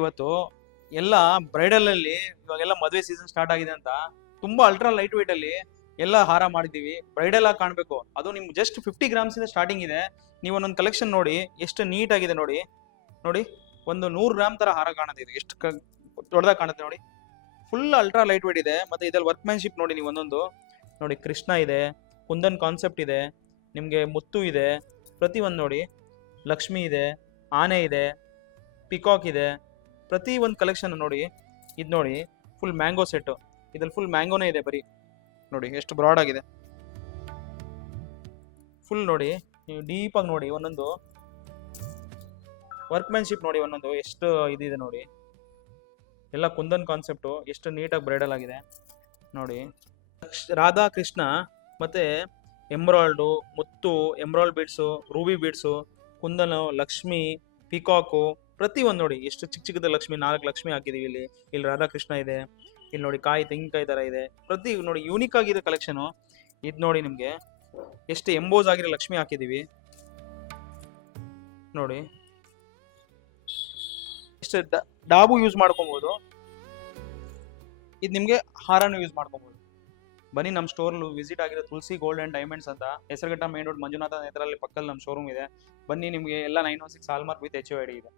ಇವತ್ತು ಎಲ್ಲ ಬ್ರೈಡಲ್ ಅಲ್ಲಿ ಇವಾಗೆಲ್ಲ ಮದುವೆ ಸೀಸನ್ ಸ್ಟಾರ್ಟ್ ಆಗಿದೆ ಅಂತ ತುಂಬಾ ಅಲ್ಟ್ರಾ ಲೈಟ್ ವೇಟ್ ಅಲ್ಲಿ ಎಲ್ಲ ಹಾರ ಮಾಡಿದೀವಿ. ಬ್ರೈಡಲ್ ಆಗಿ ಕಾಣ್ಬೇಕು, ಅದು ನಿಮ್ಗೆ ಜಸ್ಟ್ 50 ಗ್ರಾಮ್ಸ್ ಇಂದ ಸ್ಟಾರ್ಟಿಂಗ್ ಇದೆ. ನೀವು ಒಂದೊಂದು ಕಲೆಕ್ಷನ್ ನೋಡಿ ಎಷ್ಟು ನೀಟ್ ಆಗಿದೆ ನೋಡಿ. ನೋಡಿ, ಒಂದು 100 ಗ್ರಾಮ್ ತರ ಹಾರ ಕಾಣುತ್ತೆ. ಇದು ಎಷ್ಟು ದೊಡ್ಡದಾಗಿ ಕಾಣುತ್ತೆ ನೋಡಿ. ಫುಲ್ ಅಲ್ಟ್ರಾ ಲೈಟ್ ವೇಟ್ ಇದೆ. ಮತ್ತೆ ಇದ್ರಲ್ಲಿ ವರ್ಕ್ಮ್ಯಾನ್ಶಿಪ್ ನೋಡಿ ನೀವು ಒಂದೊಂದು ನೋಡಿ. ಕೃಷ್ಣ ಇದೆ, ಕುಂದನ್ ಕಾನ್ಸೆಪ್ಟ್ ಇದೆ, ನಿಮ್ಗೆ ಮುತ್ತು ಇದೆ, ಪ್ರತಿ ಒಂದು ನೋಡಿ. ಲಕ್ಷ್ಮಿ ಇದೆ, ಆನೆ ಇದೆ, ಪಿಕಾಕ್ ಇದೆ, ಪ್ರತಿ ಒಂದು ಕಲೆಕ್ಷನ್ ನೋಡಿ. ಇದು ನೋಡಿ, ಫುಲ್ ಮ್ಯಾಂಗೋ ಸೆಟ್. ಇದ್ರಲ್ಲಿ ಫುಲ್ ಮ್ಯಾಂಗೋನೇ ಇದೆ ಬರೀ. ನೋಡಿ ಎಷ್ಟು ಬ್ರಾಡ್ ಆಗಿದೆ. ಫುಲ್ ನೋಡಿ, ನೀವು ಡೀಪ್ ಆಗಿ ನೋಡಿ ಒಂದೊಂದು ವರ್ಕ್ಮ್ಯಾನ್ಶಿಪ್ ನೋಡಿ. ಒಂದೊಂದು ಎಷ್ಟು ಇದಿದೆ ನೋಡಿ. ಎಲ್ಲ ಕುಂದನ್ ಕಾನ್ಸೆಪ್ಟು ಎಷ್ಟು ನೀಟಾಗಿ ಬ್ರೈಡಲ್ ಆಗಿದೆ ನೋಡಿ. ರಾಧಾ ಕೃಷ್ಣ ಮತ್ತೆ ಎಮ್ರಾಲ್ಡು, ಮುತ್ತು, emerald beads, ruby beads, kundan, Lakshmi, peacock, ಪ್ರತಿ ಒಂದು ನೋಡಿ. ಎಷ್ಟು ಚಿಕ್ಕ ಚಿಕ್ಕದ ಲಕ್ಷ್ಮಿ, 4 ಲಕ್ಷ್ಮಿ ಹಾಕಿದೀವಿ ಇಲ್ಲಿ. ಇಲ್ಲಿ ರಾಧಾಕೃಷ್ಣ ಇದೆ, ಇಲ್ಲಿ ನೋಡಿ ಕಾಯಿ ತೆಂಗಿನಕಾಯಿ ತರ ಇದೆ. ಪ್ರತಿ ನೋಡಿ ಯೂನಿಕ್ ಆಗಿದೆ ಕಲೆಕ್ಷನು. ಇದು ನೋಡಿ, ನಿಮ್ಗೆ ಎಷ್ಟು ಎಂಬೋಸ್ ಆಗಿರೋ ಲಕ್ಷ್ಮಿ ಹಾಕಿದೀವಿ ನೋಡಿ. ಎಷ್ಟು ಡಾಬು ಯೂಸ್ ಮಾಡ್ಕೊಬಹುದು. ಇದು ನಿಮ್ಗೆ ಹಾರನು ಯೂಸ್ ಮಾಡ್ಕೊಬಹುದು. ಬನ್ನಿ, ನಮ್ಮ ಸ್ಟೋರ್ ವಿಸಿಟ್ ಆಗಿರೋ ತುಳಸಿ ಗೋಲ್ಡ್ ಅಂಡ್ ಡೈಮಂಡ್ಸ್ ಅಂತ, ಹೆಸರುಘಟ್ಟ ಮೇನ್ ರೋಡ್, ಮಂಜುನಾಥ ನೇತ್ರಲ್ಲಿ ಪಕ್ಕದಲ್ಲಿ ನಮ್ಮ ಶೋರೂಮ್ ಇದೆ. ಬನ್ನಿ, ನಿಮಗೆ ಎಲ್ಲ 916 ಹಾಲ್ಮಾರ್ಕ್ ವಿತ್ HOID ಇದೆ.